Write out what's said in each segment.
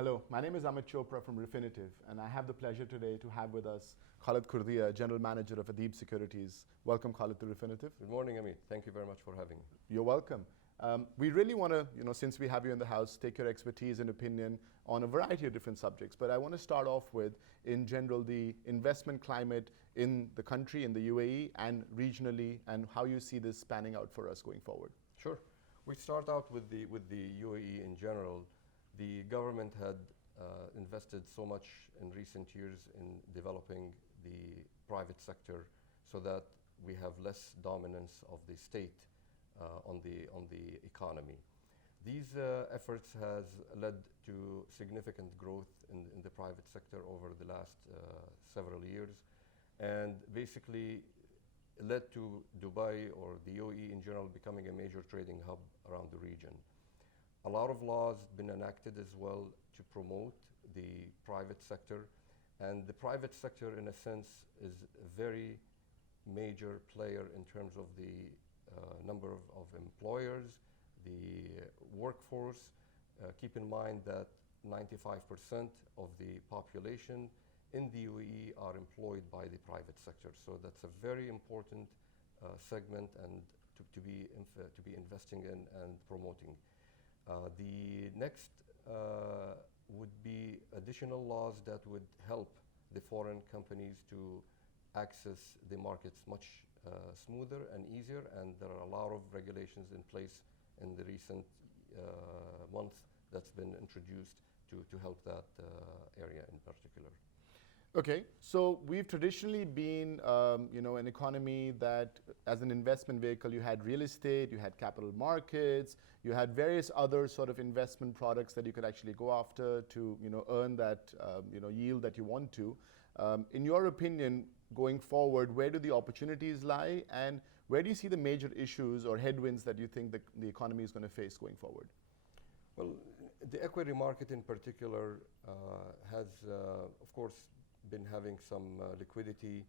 Hello, my name is Amit Chopra from Refinitiv, and I have the pleasure today to have with us Khaled Kurdieh, General Manager of ADIB Securities. Welcome, Khaled, to Refinitiv. Good morning, Amit. Thank you very much for having me. You're welcome. We really want to, since we have you in the house, take your expertise and opinion on a variety of different subjects. But I want to start off with, in general, the investment climate in the country, in the UAE, and regionally, and how you see this spanning out for us going forward. Sure. We start out with the UAE in general. The government had invested so much in recent years in developing the private sector so that we have less dominance of the state on the economy. These efforts has led to significant growth in the private sector over the last several years, and basically led to Dubai, or the UAE in general, becoming a major trading hub around the region. A lot of laws have been enacted as well to promote the private sector, and the private sector, in a sense, is a very major player in terms of the number of employers, the workforce. Keep in mind that 95% of the population in the UAE are employed by the private sector. So that's a very important segment and to be investing in and promoting. The next would be additional laws that would help the foreign companies to access the markets much smoother and easier, and there are a lot of regulations in place in the recent months that's been introduced to help that area in particular. Okay, so we've traditionally been, an economy that, as an investment vehicle, you had real estate, you had capital markets, you had various other sort of investment products that you could actually go after to, earn that, yield that you want to. In your opinion, going forward, where do the opportunities lie, and where do you see the major issues or headwinds that you think the economy is going to face going forward? Well, the equity market in particular has, of course, been having some liquidity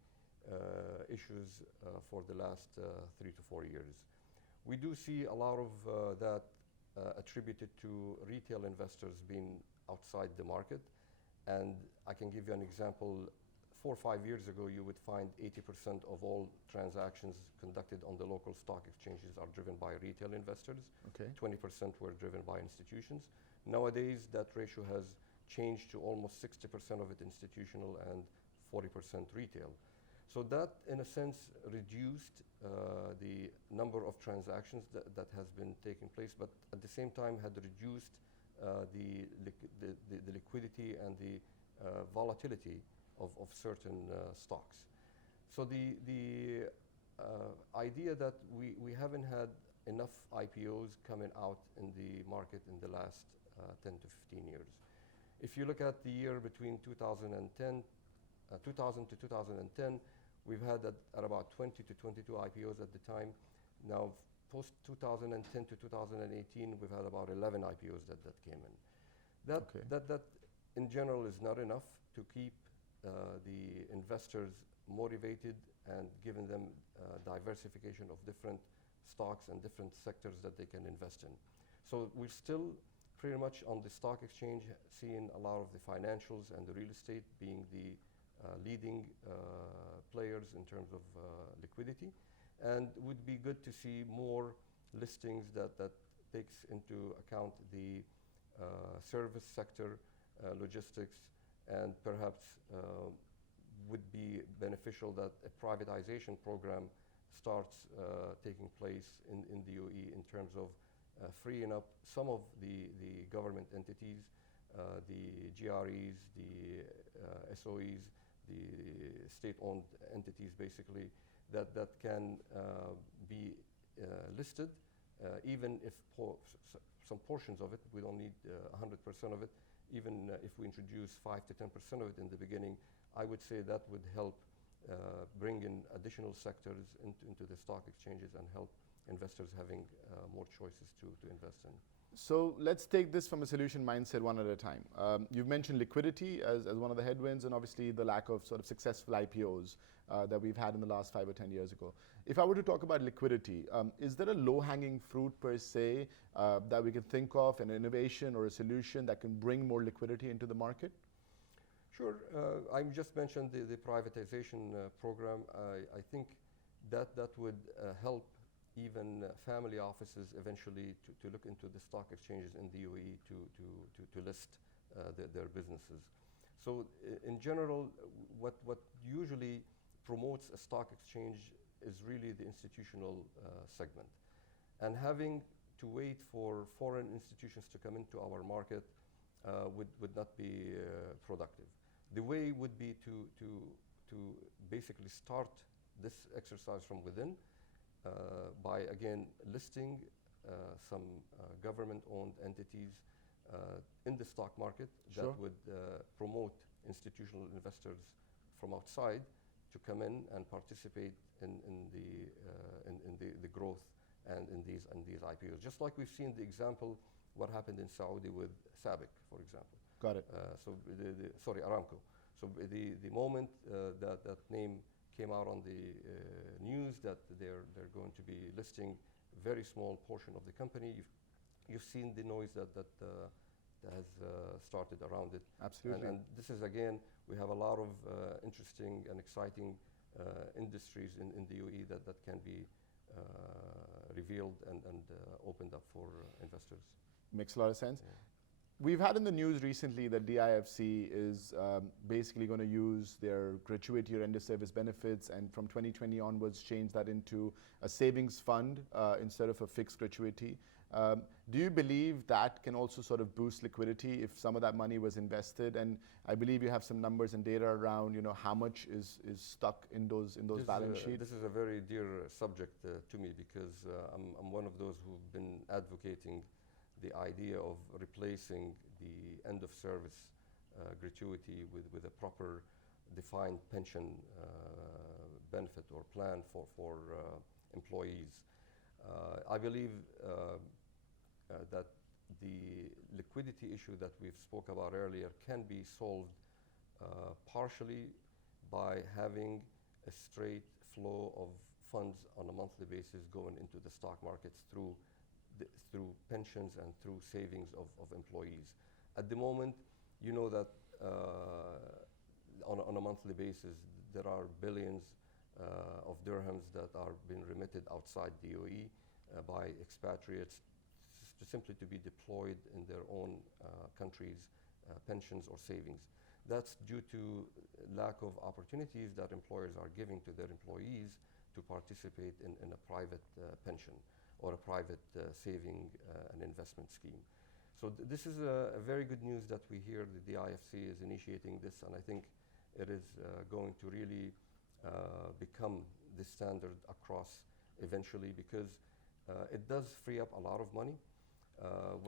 issues for the last 3 to 4 years. We do see a lot of that attributed to retail investors being outside the market. And I can give you an example. 4 or 5 years ago, you would find 80% of all transactions conducted on the local stock exchanges are driven by retail investors. Okay. 20% were driven by institutions. Nowadays, that ratio has changed to almost 60% of it institutional and 40% retail. So that, in a sense, reduced the number of transactions that has been taking place, but at the same time had reduced the liquidity and the volatility of certain stocks. So the idea that we haven't had enough IPOs coming out in the market in the last 10 to 15 years. If you look at the year between 2000 to 2010, we've had at about 20 to 22 IPOs at the time. Now, post 2010 to 2018, we've had about 11 IPOs that came in. That in general is not enough to keep the investors motivated and giving them diversification of different stocks and different sectors that they can invest in. So we're still pretty much on the stock exchange seeing a lot of the financials and the real estate being the leading players in terms of liquidity, and would be good to see more listings that takes into account the service sector, logistics, and perhaps would be beneficial that a privatization program starts taking place in the UAE in terms of freeing up some of the government entities, the GREs, the SOEs, the state-owned entities, basically, that can be listed, even if some portions of it, we don't need 100% of it, even if we introduce 5 to 10% of it in the beginning, I would say that would help bring in additional sectors into the stock exchanges and help investors having more choices to invest in. So let's take this from a solution mindset one at a time. You've mentioned liquidity as one of the headwinds, and obviously the lack of sort of successful IPOs that we've had in the last 5 or 10 years ago. If I were to talk about liquidity, is there a low-hanging fruit per se that we can think of, an innovation or a solution that can bring more liquidity into the market? Sure. I just mentioned the privatization program. I think that would help even family offices eventually to look into the stock exchanges in the UAE to list their businesses. So in general, what usually promotes a stock exchange is really the institutional segment. And having to wait for foreign institutions to come into our market would not be productive. The way would be to basically start this exercise from within by, again, listing some government-owned entities in the stock market that would promote institutional investors from outside to come in and participate in the growth and in these IPOs. Just like we've seen the example, what happened in Saudi with SABIC, for example. Got it. Sorry, Aramco. So the moment that name came out on the news that they're going to be listing a very small portion of the company, you've seen the noise that has started around it. Absolutely. And this is, again, we have a lot of interesting and exciting industries in the UAE that can be revealed and opened up for investors. Makes a lot of sense. Yeah. We've had in the news recently that DIFC is basically going to use their gratuity or end of service benefits, and from 2020 onwards change that into a savings fund instead of a fixed gratuity. Do you believe that can also sort of boost liquidity if some of that money was invested? And I believe you have some numbers and data around, how much is stuck in those balance sheets. This is a very dear subject to me because I'm one of those who've been advocating the idea of replacing the end of service gratuity with a proper defined pension benefit or plan for employees. I believe that the liquidity issue that we've spoke about earlier can be solved partially by having a straight flow of funds on a monthly basis going into the stock markets through pensions and through savings of employees. At the moment, you know that on a monthly basis, there are billions of dirhams that are being remitted outside the UAE by expatriates simply to be deployed in their own countries' pensions or savings. That's due to lack of opportunities that employers are giving to their employees to participate in a private pension or a private saving and investment scheme. So this is a very good news that we hear that the IFC is initiating this, and I think it is going to really become the standard across eventually because it does free up a lot of money.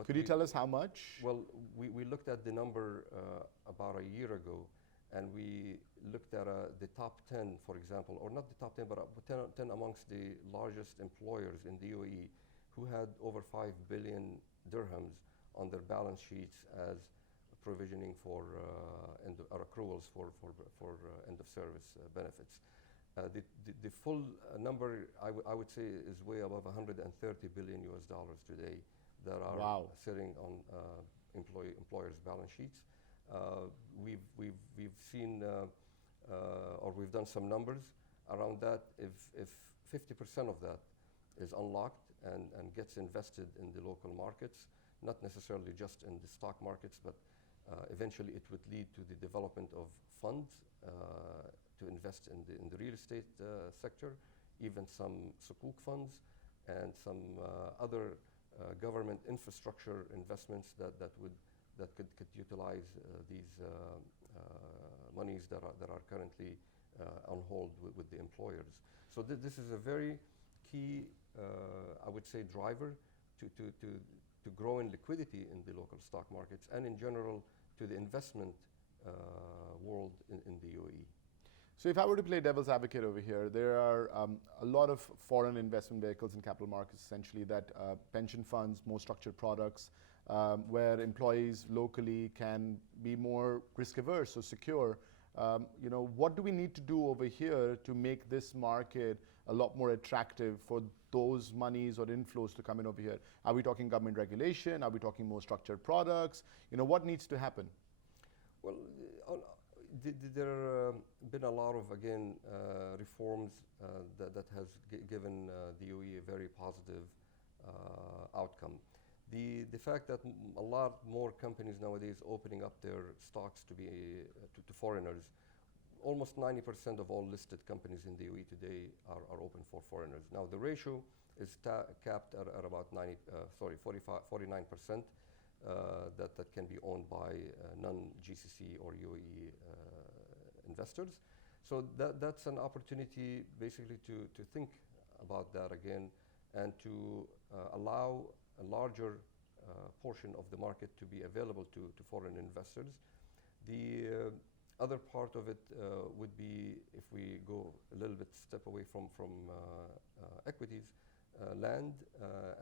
Could you tell us how much? Well, we looked at the number about a year ago, and we looked at the top 10, for example, or not the top 10, but 10 amongst the largest employers in the UAE who had over 5 billion dirhams on their balance sheets as provisioning for or accruals for end of service benefits. The full number, I would say, is way above 130 billion US dollars today that are sitting on employers' balance sheets. We've seen or we've done some numbers around that. If 50% of that is unlocked and gets invested in the local markets, not necessarily just in the stock markets, but eventually it would lead to the development of funds to invest in the real estate sector, even some sukuk funds and some other government infrastructure investments that could utilize these monies that are currently on hold with the employers. So this is a very key, I would say, driver to grow in liquidity in the local stock markets and in general to the investment world in the UAE. So if I were to play devil's advocate over here, there are a lot of foreign investment vehicles in capital markets, essentially, that pension funds, more structured products, where employees locally can be more risk averse or secure. What do we need to do over here to make this market a lot more attractive for those monies or inflows to come in over here? Are we talking government regulation? Are we talking more structured products? What needs to happen? Well, there have been a lot of, again, reforms that has given the UAE a very positive outcome. The fact that a lot more companies nowadays opening up their stocks to foreigners, almost 90% of all listed companies in the UAE today are open for foreigners. Now the ratio is capped at about 49%. That can be owned by non-GCC or UAE investors. So that's an opportunity basically to think about that again and to allow a larger portion of the market to be available to foreign investors. The other part of it would be, if we go a little bit step away from equities, land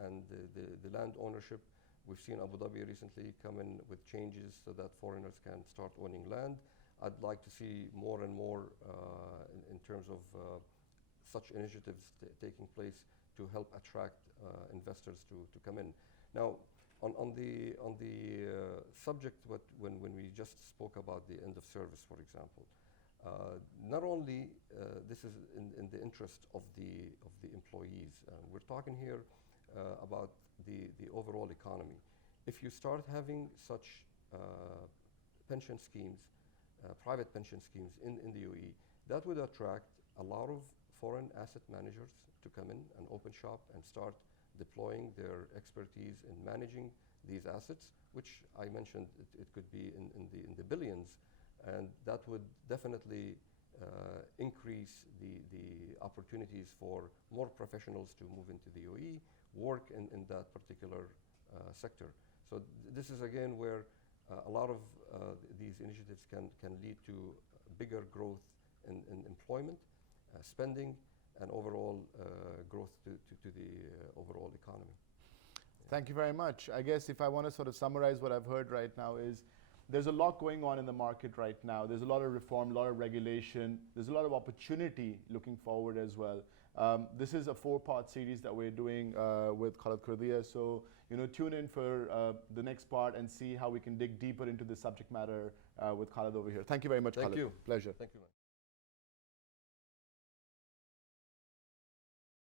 and the land ownership. We've seen Abu Dhabi recently come in with changes so that foreigners can start owning land. I'd like to see more and more in terms of such initiatives taking place to help attract investors to come in. Now, on the subject, when we just spoke about the end of service, for example, not only this is in the interest of the employees. We're talking here about the overall economy. If you start having such pension schemes, private pension schemes in the UAE, that would attract a lot of foreign asset managers to come in and open shop and start deploying their expertise in managing these assets, which I mentioned it could be in the billions, and that would definitely increase the opportunities for more professionals to move into the UAE, work in that particular sector. So this is again where a lot of these initiatives can lead to bigger growth in employment, spending, and overall growth to the overall economy. Thank you very much. I guess if I want to sort of summarize what I've heard right now is there's a lot going on in the market right now. There's a lot of reform, a lot of regulation. There's a lot of opportunity looking forward as well. This is a 4-part series that we're doing with Khaled Kurdieh. So, tune in for the next part and see how we can dig deeper into the subject matter with Khaled over here. Thank you very much, Khaled. Thank you. Pleasure. Thank you.